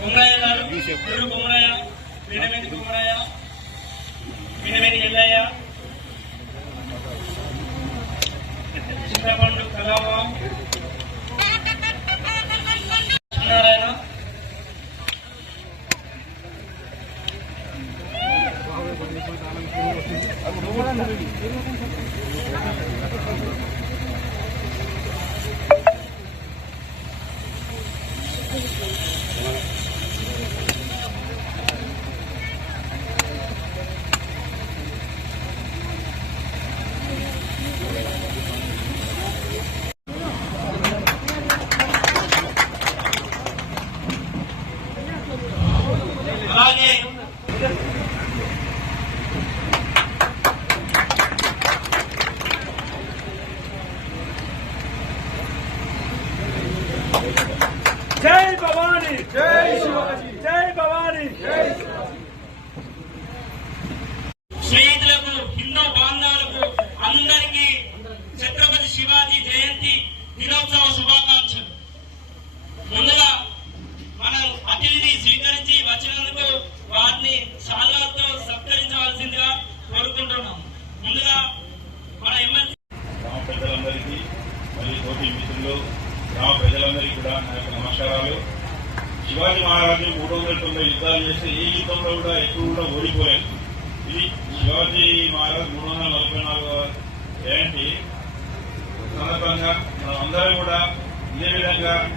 కొమరాయ గారు గుర్రు కొమరాయ వీణవేణి కొమరాయ వీణవేణి ఎల్లయ్య. చింతపండు కళామ సత్యనారాయణ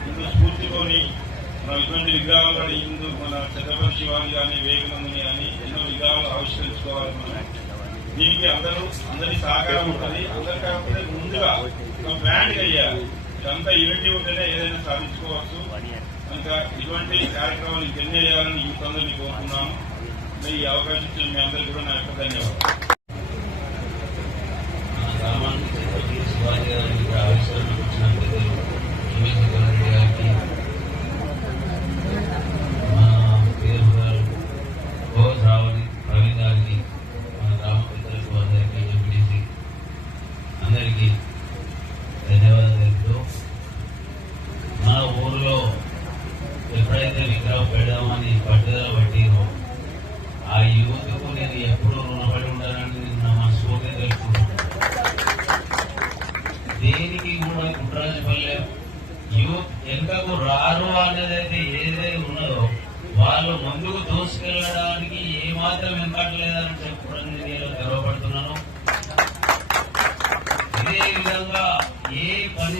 ఇందు స్ఫూర్తిలోని ఇటువంటి విగ్రహాలు కానీ ఇందు మన ఛత్రపతి శివాజీ కానీ వివేకానందని కానీ ఎన్నో విగ్రహాలు ఆవిష్కరించుకోవాలి మనం. దీనికి అందరూ అందరి సహకారం ఉంటుంది. అందరి కాకపోతే ముందుగా ఒక ప్లాన్ అయ్యాలి ఇదంతా ఇవన్నీ ఉంటేనే ఏదైనా సాధించుకోవచ్చు. ఇంకా ఇటువంటి కార్యక్రమాలు ఇంకెన్ని చేయాలని ఈ అందరినీ కోరుతున్నాను మీ అవకాశం ఇచ్చిన మీ అందరికీ కూడా నా యొక్క ధన్యవాదాలు. ఆవిష్కరణ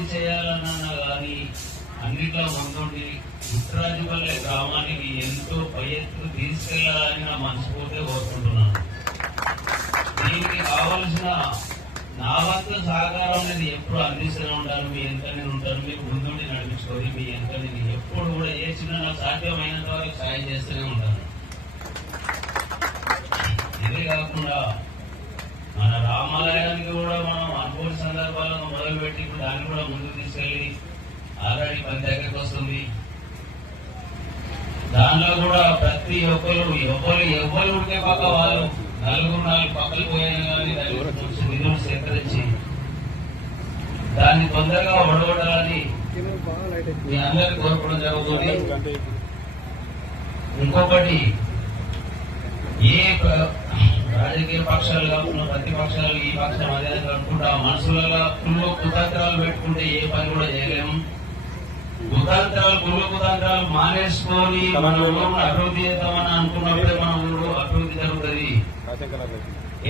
ఏం చేయాలన్నా కానీ అన్నిట్లో ముందుండి గుట్టరాజుపల్లె గ్రామానికి ఎంతో పై తీసుకెళ్ళాలని నా మనస్ఫూర్తిగా కోరుకుంటున్నాను. దీనికి కావలసిన నా వద్ద సహకారం అనేది ఎప్పుడు అందిస్తూనే ఉంటారు మీ ఎంత నేను ఉంటారు మీకు ముందుండి నడిపించుకోవాలి మీ ఎంత నేను ఎప్పుడు కూడా ఏ చిన్న నాకు సాధ్యమైనంత వరకు సాయం చేస్తూనే ఉంటాను. ఇదే కాకుండా మన రామాలయానికి కూడా మనం అనుకోని సందర్భాలను మొదలుపెట్టి ఇప్పుడు దాన్ని కూడా ముందుకు తీసుకెళ్ళి ఆల్రెడీ పని దగ్గరకు వస్తుంది. దానిలో కూడా ప్రతి ఒక్కరు ఎవరు ఎవరు ఉంటే పక్క వాళ్ళు నలుగురు నాలుగు పక్కలు పోయినా కానీ దాన్ని కొంచెం నిధులు సేకరించి దాన్ని తొందరగా ఒడగొట్టాలని మీ అందరికి కోరుకోవడం జరుగుతుంది. ఇంకొకటి ఏ రాజకీయ పక్షాలు కాకుండా ప్రతిపక్షాలు ఈ పక్షం అదే అనుకుంటా మనుషులలో కుళ్ళు కుతంత్రాలు పెట్టుకుంటే ఏ పని కూడా చేయలేము కుతంత్రాలు కుళ్ళు కుతంత్రాలు మానేసుకొని మన ఊరు అభివృద్ధి చేద్దామని అనుకున్నప్పుడే మన ఊరు అభివృద్ధి జరుగుతుంది.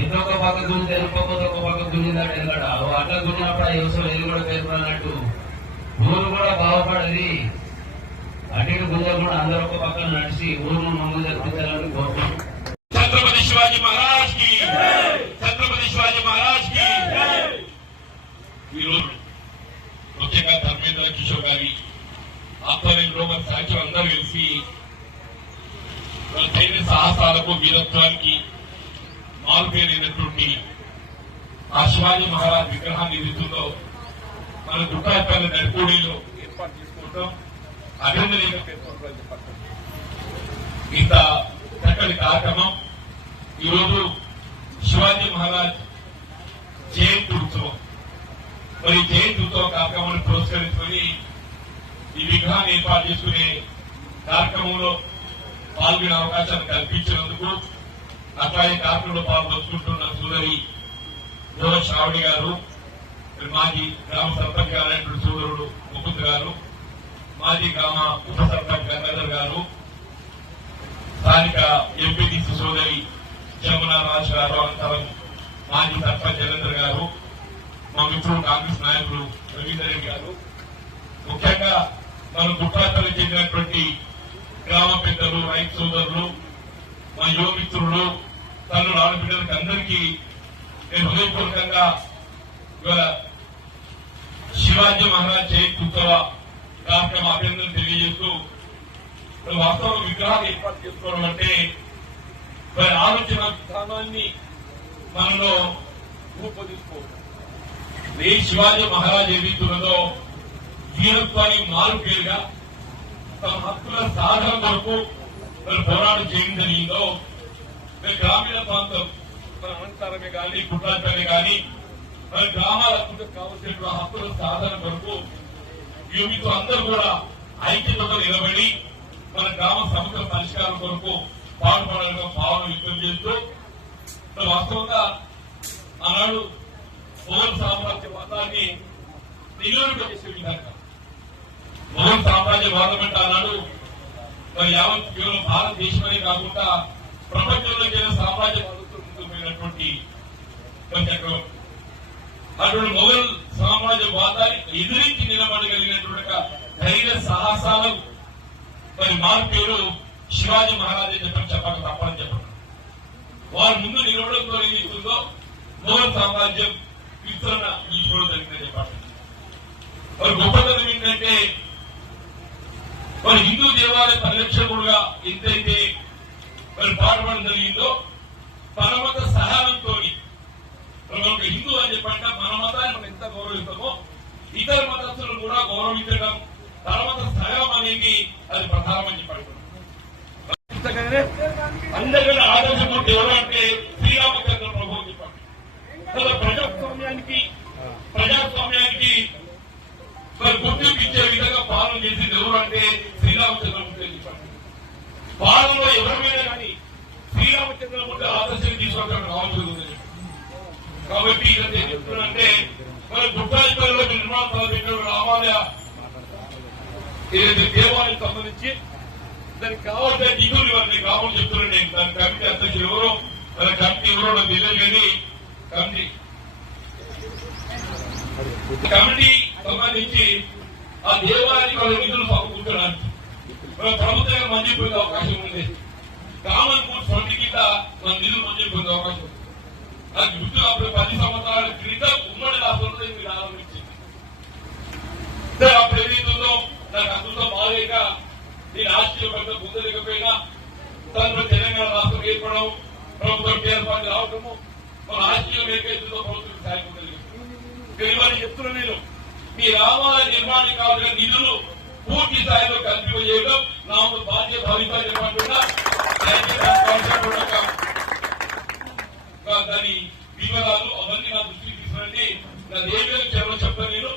ఎంతో పక్క గుంజి ఎనుకోకపోతే ఒక పక్క గుంజిందాడు ఎందుకంటే అట్లా గుంజినప్పుడు ఆ వ్యవసాయం ఎదురు కూడా పేర్కొన్నట్టు ఊరు కూడా బాగుపడది. అటు గుంజకుండా అందరూ ఒక పక్కన నడిచి ఊరు ముందు జరిపించాలని కోరుకుంటున్నాం. शिवाजी महाराज की छत्रपति शिवाजी महाराज की ఈరోజు ముఖ్యంగా ధర్మేంద్ర కిషోర్ గారి ఆధ్వర్యంలో మరి సాయంత్రం అందరూ కలిసి వాళ్ళ ధైర్య సాహసాలకు వీరత్వానికి మారుపేరైనటువంటి ఆ శివాజీ మహారాజ్ విగ్రహాన్ని నిధుల్లో మన దుఃఖాయపల్లి నడిపూడిలో ఏర్పాటు చేసుకుంటాం అభినందనీయంగా పేర్కొంటామని చెప్పారు ఇంత చక్కటి కార్యక్రమం ఈరోజు శివాజీ మహారాజ్ జయంతి ఉత్సవం. మరి జయంతి ఉత్సవ కార్యక్రమాన్ని పురస్కరించుకొని ఈ విగ్రహాన్ని ఏర్పాటు చేసుకునే కార్యక్రమంలో పాల్గొనే అవకాశాన్ని కల్పించినందుకు అట్లాగే కార్యక్రమంలో పాల్గొంటున్న సోదరి యోగ శ్రావణి గారు మాజీ గ్రామ సర్పంచ్ గారైనటువంటి సోదరుడు ముకుంద్ గారు మాజీ గ్రామ ఉప సర్పంచ్ గంగాధర్ గారు స్థానిక ఎంపీటీసీ సోదరి జమునా రాజ్ గారు అనంతరం మాజీ సర్పంచ్ జగేంద్ర గారు మా మిత్రులు కాంగ్రెస్ నాయకులు రవీందర్ గారు. ముఖ్యంగా మన గుట్టాపల్లి చెందినటువంటి గ్రామ పెద్దలు రైతు సోదరులు మా యువ మిత్రులు తల్లు ఆడబిడ్డలకి అందరికీ నేను హృదయపూర్వకంగా ఇవాళ శివాజీ మహారాజ్ జయంతి ఉత్సవ కార్యక్రమ అభినందనలు తెలియజేస్తూ మరి వాస్తవ విగ్రహాలు ఏర్పాటు చేసుకోవడం అంటే వారి ఆలోచన విధానాన్ని మనలో రూపొందించుకోవడం. ఏ శివాజీ మహారాజ్ ఏదైతున్నదో వీరత్వానికి మారు పేరుగా తమ హక్కుల సాధన కొరకు మరి పోరాటం చేయడం జరిగిందో మరి గ్రామీణ ప్రాంతం మన అనంతరమే కానీ కుట్రాటమే కానీ మరి గ్రామాల కావలసిన హక్కుల సాధన కొరకు యువతో అందరూ కూడా ఐక్యతతో నిలబడి మన గ్రామ సమగ్ర పరిష్కారం కొరకు పాల్పడాలని భావన వ్యక్తం చేస్తూ వాస్తవంగా ఆనాడు మొఘల్ సామ్రాజ్య వాదాన్ని నిలువరింప విధంగా మొఘల్ సామ్రాజ్య వాదం అంటే ఆనాడు మరి యావత్ కేవలం భారతదేశమనే కాకుండా ప్రపంచంలో కేవలం సామ్రాజ్య ముందుకు పోయినటువంటి చక్రవర్తి అటువంటి మొఘల్ సామ్రాజ్య వాదాన్ని ఎదిరించి నిలబడగలిగినటువంటి ధైర్య సాహసాలు మరి మార్పేరు శివాజీ మహారాజే చెప్పని చెప్పక తప్పని చెప్పండి వారి ముందు నిలవడంతో ఏం చేస్తుందో మొఘల్ సామ్రాజ్యం విస్తరణ ఈ తీసుకోవడం జరిగిందని చెప్పాలి. వారి గొప్పతనం ఏంటంటే వారి హిందూ దేవాలయ పరిరక్షకుడుగా ఎంతైతే మరి పాటుపడడం జరిగిందో పరమత సహాయంతో మనం హిందూ అని చెప్పంటే మన మతాన్ని మనం ఎంత గౌరవిస్తామో ఇతర మతస్థులను కూడా గౌరవించడం తర్వాత సహాయం అనేది అది ప్రధానమని చెప్పడుతున్నాం అందరికన్నా ఆదర్శమూర్తి ఎవరు అంటే శ్రీరామచంద్ర ప్రభు అని చెప్పండి ప్రజాస్వామ్యానికి ప్రజాస్వామ్యానికి మరి గుర్తింపు ఇచ్చే విధంగా పాలన చేసింది ఎవరు అంటే శ్రీరామచంద్రమూర్తి అని చెప్పండి పాలనలో ఎవరైనా కానీ శ్రీరామచంద్రమూర్తి ఆదర్శం తీసుకోవడం అవసరం కాబట్టి ఇదంతా ఏం చెప్తున్నానంటే మరి గుట్టాయిపల్లిలో నిర్మాణ తలపెట్టిన రామాలయ ఏదైతే దేవాలయం సంబంధించి దానికి కావాల్సిన నిధులు ఇవన్నీ కావాలని చెప్తున్నాను నేను దాని కమిటీ అధ్యక్షులు ఎవరో? మన కమిటీ ఎవరో? నాకు తెలియదు కానీ కమిటీ. కమిటీ సంబంధించి ఆ దేవాలయానికి వాళ్ళ నిధులు సమకూర్చడానికి మన ప్రభుత్వం మంచి పొందే అవకాశం ఉంది. కామన్ ఫుడ్ ఫండ్ కింద మన నిధులు మంచి పొందే అవకాశం ఉంది. నాకు గుర్తు అప్పుడు పది సంవత్సరాల క్రితం ఉమ్మడి రాష్ట్రంలో ఇది ప్రారంభించింది అప్పుడు ఏదైతుందో నాకు అందులో బాలేక నేను ఆశ్చర్య పెద్ద పొందలేకపోయినా తను తెలంగాణ రాష్ట్రం ఏర్పడడం ప్రభుత్వం టీఆర్ పార్టీ రావడము మన ఆశ్చర్యం ఏకైతుందో ప్రభుత్వం సాయపడలేదు చెప్తున్నా నేను మీ రామాల నిర్మాణానికి కావాల్సిన నిధులు పూర్తి స్థాయిలో కల్పింప చేయడం నా ఒక బాధ్యత భవిత చెప్పకుండా దాని వివరాలు అవన్నీ నా దృష్టికి తీసుకురండి. నా దేవేలు చెప్పలేను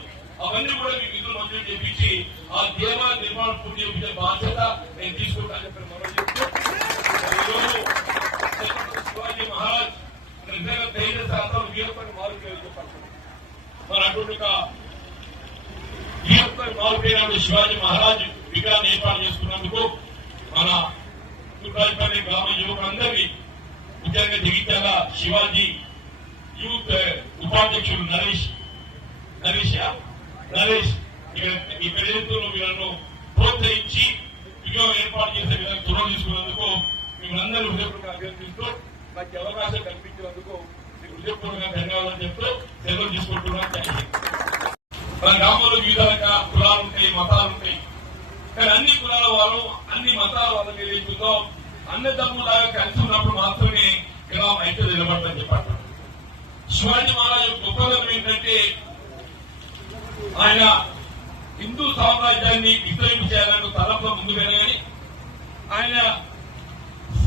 అవన్నీ కూడా మీకు నిధులు మంజూరు చేపించి ఆ దేవాలయ నిర్మాణం పూర్తి చేపించే బాధ్యత నేను తీసుకుంటాను చెప్పిన మనం చెప్తూ ఈరోజు శివాజీ మహారాజ్ నిజంగా ధైర్య శాతం వీరపడి మారు చెప్పాలి మరి అటువంటి ఒక వీరపడి మారు పేరు శివాజీ మహారాజ్ విగ్రహాన్ని ఏర్పాటు చేసుకున్నందుకు మన చుట్టాలపల్లి గ్రామ యువకులందరినీ ముఖ్యంగా జగిత్యాల శివాజీ యూత్ ఉపాధ్యక్షుడు నరేష్ నరేష్ నరేష్ ఇక్కడ ఈ వీళ్ళను ప్రోత్సహించి విగ్రహం ఏర్పాటు చేసే విధంగా చొరవ తీసుకున్నందుకు మిమ్మల్ని అందరూ హృదయపూర్వకంగా అభ్యర్థిస్తూ నాకు అవకాశం కల్పించినందుకు మీకు హృదయపూర్వకంగా ధన్యవాదాలు చెప్తూ సెలవు తీసుకుంటున్నాను థ్యాంక్ యూ. మన గ్రామంలో వివిధ రకాల కులాలు ఉంటాయి మతాలు ఉంటాయి. కానీ అన్ని కులాల వారు అన్ని మతాల వారు ఏదైతుందో అన్నదమ్ములాగా కలిసి ఉన్నప్పుడు మాత్రమే గ్రామం అయితే నిలబడతాం చెప్పారు శివాజీ మహారాజు గొప్పదనం ఏంటంటే ఆయన హిందూ సామ్రాజ్యాన్ని విస్తరింపు చేయాలన్న తలంలో ముందుగానే కానీ ఆయన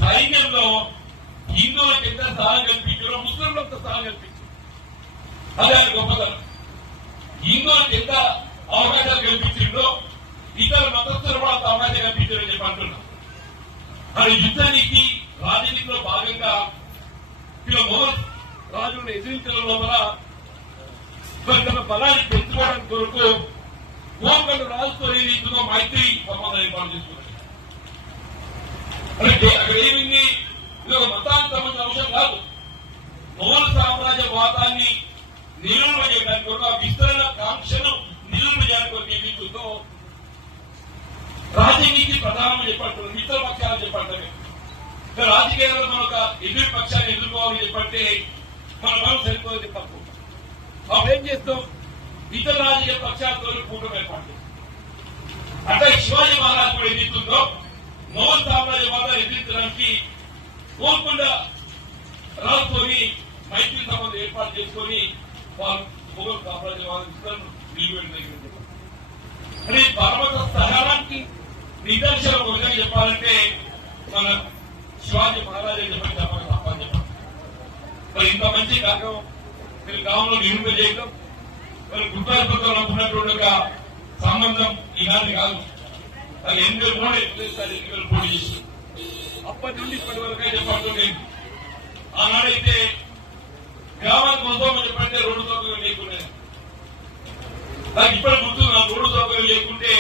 సైన్యంలో హిందువులకు ఎంత స్థానం కల్పించారో ముస్లింలకు ఎంత స్థానం కల్పించారు. అది ఆయన గొప్పతనం. హిందువులకు ఎంత అవకాశాలు కల్పించిందో ఇతర మతస్థులు కూడా అంత అవకాశం కల్పించారని చెప్పి అంటున్నాం అది యుద్ధానికి రాజనీతిలో భాగంగా ఇలా మోహన్ రాజును ఎదిరించడం లోపల బలాన్ని పెంచుకోవడానికి కొరకు మోహన్ రాజుతో ఏదైతుందో మైత్రి సంబంధం ఏర్పాటు చేసుకున్నారు అంటే అక్కడ ఏమింది? ఇది ఒక మతానికి సంబంధించిన అంశం కాదు. మౌన సామ్రాజ్య వాతాన్ని నిలువ చేయడానికి కొరకు ఆ విస్తరణ కాంక్షను నిలువ చేయడానికి కొరకు ఏమిస్తుందో రాజనీతి ప్రధానం చెప్పంటున్నారు మిత్ర పక్షాలు చెప్పంటారు రాజకీయాల్లో మనం ఒక ఎదురు పక్షాన్ని ఎదుర్కోవాలని చెప్పంటే మన మనం సరిపోదు తప్పు. అప్పుడు ఏం చేస్తాం? ఇతర రాజకీయ పక్షాలతో కూటమి ఏర్పడింది అంటే శివాజీ మహారాజ్ కూడా ఎదుగుతుందో మోహన్ సామ్రాజ్య మాత్రం ఎదిరించడానికి గోల్కొండ రాజుతోని మైత్రి సంబంధం ఏర్పాటు చేసుకొని వారు మొఘల్ సామ్రాజ్యవాద విస్తరణ నిలిపెట్టిన అంటే పర్వత సహనానికి నిదర్శనం ఒక విధంగా చెప్పాలంటే మన శివాజీ మహారాజు చెప్పండి చెప్పాలి తప్పని చెప్పాలి. మరి ఇంత మంచి కార్యక్రమం మీరు గ్రామంలో నిరూపణ చేయడం మరి గుర్తాలతో సంబంధం ఈనాటి కాదు. అది ఎనిమిది మూడు ఎనిమిది ఎన్నికలు పోటీ చేసి అప్పటి నుండి ఇప్పటి వరకు చెప్పాలి ఆనాడైతే గ్రామానికి వస్తామని చెప్పంటే రోడ్డు సౌకర్యం లేకుండా. నాకు ఇప్పటి గుర్తు నా రోడ్డు సౌకర్యం లేకుంటే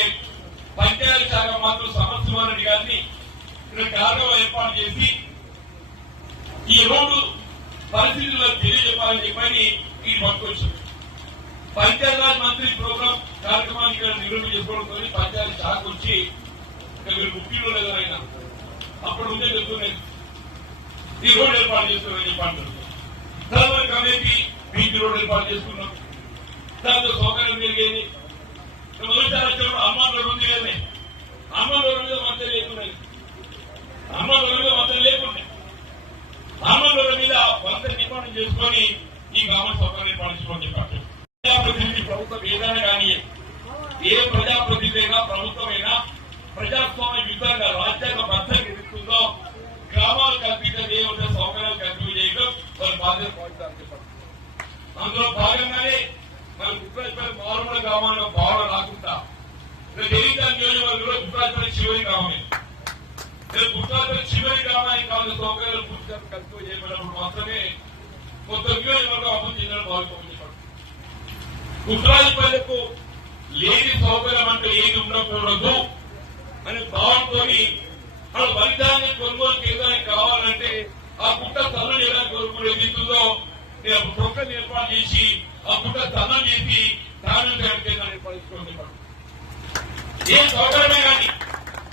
పంచాయతీ శాఖ మాత్రం సమర్థమారెడ్డి గారిని ఇక్కడ కార్యక్రమం ఏర్పాటు చేసి ఈ రోడ్డు పరిస్థితుల్లో తెలియజెప్పాలని చెప్పని ఈ పట్టుకొచ్చింది పంచాయతీరాజ్ మంత్రి ప్రోగ్రామ్ కార్యక్రమాన్ని ఇక్కడ నిర్వహణ చేసుకోవడంతో పంచాయతీ శాఖ వచ్చి ఇక్కడ మీరు ముఖ్యంలో లేదైనా అప్పుడు ఉందే చెప్తున్నాయి ఈ రోడ్ ఏర్పాటు చేస్తున్నారని చెప్పాను తర్వాత కమిటీ బీచ్ రోడ్ ఏర్పాటు చేసుకున్నాం దాంతో సౌకర్యం పెరిగేది. మొదటిసారి వచ్చినప్పుడు రోడ్డు ఉంది కానీ అమ్మాన్ రోడ్డు మీద మధ్య లేకున్నాయి. అమ్మాన్ రోడ్డు మీద మధ్య లేకున్నాయి అమ్మాన్ రోడ్డు మీద వంత నిర్మాణం చేసుకొని ఈ గ్రామ సౌకర్యం ఏర్పాటు చేసుకోమని చెప్పారు ప్రజాప్రతినిధి ప్రభుత్వం ఏదైనా కానీ ఏ ప్రజాప్రతినిధి అయినా ప్రభుత్వం అయినా ప్రజాస్వామ్య యుద్ధంగా రాజ్యాంగ బద్దం ఎదుర్కొందో గ్రామాలు కల్పించే ఏమైతే సౌకర్యాలు కల్పించ చేయడం వారి బాధ్యత పోషించాలని చెప్పారు అందులో భాగంగానే మన గుప్రాజపల్లి మారుమూల గ్రామాల్లో భావన రాకుండా జగిత్యాల నియోజకవర్గంలో గుప్రాజపల్లి చివరి గ్రామమే గుప్రాజపల్లి చివరి గ్రామానికి కావాల్సిన సౌకర్యాలు పూర్తిగా కల్పన చేయబడినప్పుడు మాత్రమే కొత్త నియోజకవర్గం అభివృద్ధి చెందడం భావిస్తామని చెప్పారు లేని సౌకర్యం అంటే ఏది ఉండకూడదు అనే భావంతో అలా వరిధాన్య కొనుగోలు కేంద్రానికి కావాలంటే ఆ గుట్ట తల్లు చేయడానికి కోరుకునే ఏదైతుందో నేను ప్రొక్కలు ఏర్పాటు చేసి ఆ గుట్ట తల్లం చేసి ధాన్యం కేంద్రాన్ని ఏర్పాటు చేసుకోండి ఏ సౌకర్యమే కానీ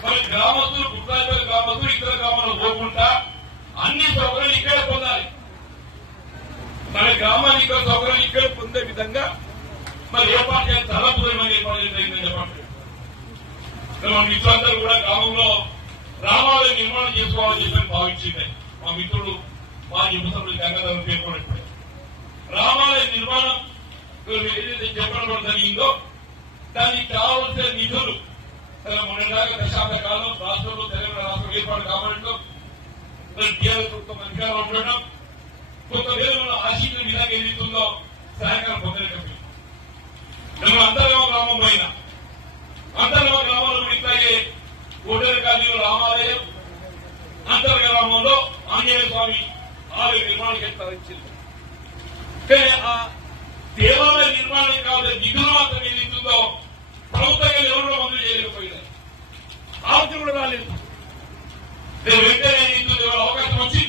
మరి గ్రామస్తులు గుట్టాల గ్రామస్తులు ఇతర గ్రామాలు పోకుండా అన్ని సౌకర్యాలు ఇక్కడ పొందాలి. మన గ్రామానికి ఇక్కడ సౌకర్యం ఇక్కడ పొందే విధంగా మరి ఏర్పాటు చేయాలి. చాలా దూరమైన ఏర్పాటు చేయాలని చెప్పండి మా మిత్రులందరూ కూడా గ్రామంలో గ్రామాలను నిర్మాణం చేసుకోవాలని చెప్పని భావించింది. మా మిత్రుడు మా యువ సభ్యులు గంగాధరం పేర్కొన్నట్టు రామాలయ నిర్మాణం ఏదైతే చెప్పడం జరిగిందో దానికి కావాల్సిన నిధులు తన దశాబ్ద కాలం రాష్ట్రంలో తెలంగాణ రాష్ట్రం ఏర్పాటు కావడంలో టీఆర్ఎస్ ప్రభుత్వం అధికారంలో ఉండడం కొంతమేర మన ఆశించిన విధంగా ఏదైతుందో సహకారం పొందలేకపోయింది మనం అంతర్గమ గ్రామం పైన అంతర్గమ గ్రామంలో ఇట్లాగే ఓటర్ కాలనీలో రామాలయం అంతర్గమ గ్రామంలో ఆంజనేయ స్వామి ఆలయ నిర్మాణం చేస్తారని కానీ ఆ దేవాలయ నిర్మాణం కావాలి నిధులు మాత్రం ఏదైతుందో ప్రభుత్వంగా ఎవరో మందులు చేయలేకపోయినాయి. ఆలోచన కూడా రాలేదు. నేను వెంటనే ఏదైతుందో అవకాశం వచ్చి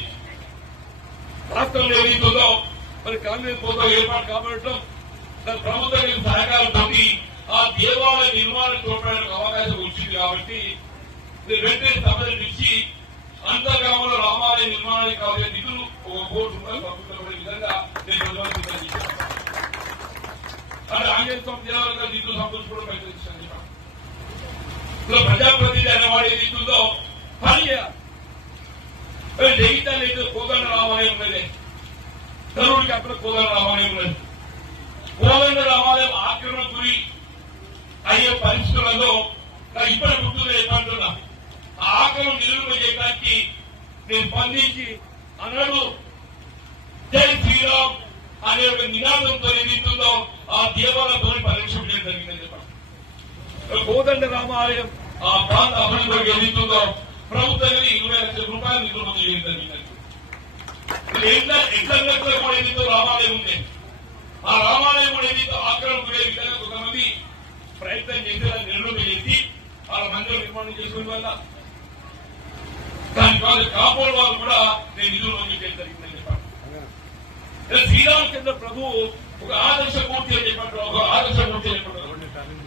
రాష్ట్రంలో ఏదైతుందో మరి కాంగ్రెస్ ప్రభుత్వం ఏర్పాటు కాబట్టడం దాని ప్రభుత్వం పొంది ఆ దేవాలయ నిర్మాణం చూడడానికి అవకాశం వచ్చింది కాబట్టి నేను వెంటనే సభలు ఇచ్చి అంతర్గ్రామంలో రామాలయ నిర్మాణానికి కావాల్సిన నిధులు ఒక కోటి రూపాయలు పంపుతున్న విధంగా నేను రోజులు అంటే ఆంజనేయ స్వామి దేవాలయంలో నిధులు సంపాదించుకోవడం ప్రయత్నించాను ఇప్పుడు ప్రజాప్రతినిధి అనేవాడు ఏది ఇస్తుందో? పని చేయాలి. జగిత్యాల అయితే కోదండ రామాలయం ఉన్నదే. తరువుడికి అక్కడ కోదండ రామాలయం లేదు కోదండ రామాలయం ఆక్రమణ గురి అయ్యే పరిస్థితులలో ఇప్పటి గుర్తులు చెప్పంటున్నా ఆ నిలువ చేయడానికి నేను స్పందించి అన్నాడు. జై శ్రీరామ్ అనే ఒక నినాదంతో ఏదైతుందో ఆ దేవాలయంతో పరిరక్షణ చేయడం జరిగిందని చెప్పండి కోదండ రామాలయం ఆ ప్రాంత అభివృద్ధికి ఏదైతుందో ప్రభుత్వం ఇరవై లక్షల రూపాయలు నిధులు మంజూరు చేయడం జరిగింది. ఎట్లా కూడా ఏదైతే రామాలయం ఉంది ఆ రామాలయం కూడా ఏదైతే ఆక్రమణ గురే విధంగా కొంతమంది ప్రయత్నం చేసేలా నిర్ణయం చేసి వాళ్ళ మందిరం నిర్మాణం చేసుకునే వల్ల దాని కాదు కాపోల్ వాళ్ళు కూడా నేను నిధులు మంజూరు చేయడం జరిగిందని చెప్పాను శ్రీరామచంద్ర ప్రభు ఒక ఆదర్శ మూర్తి అని చెప్పారు. ఒక ఆదర్శ మూర్తి అని చెప్పారు.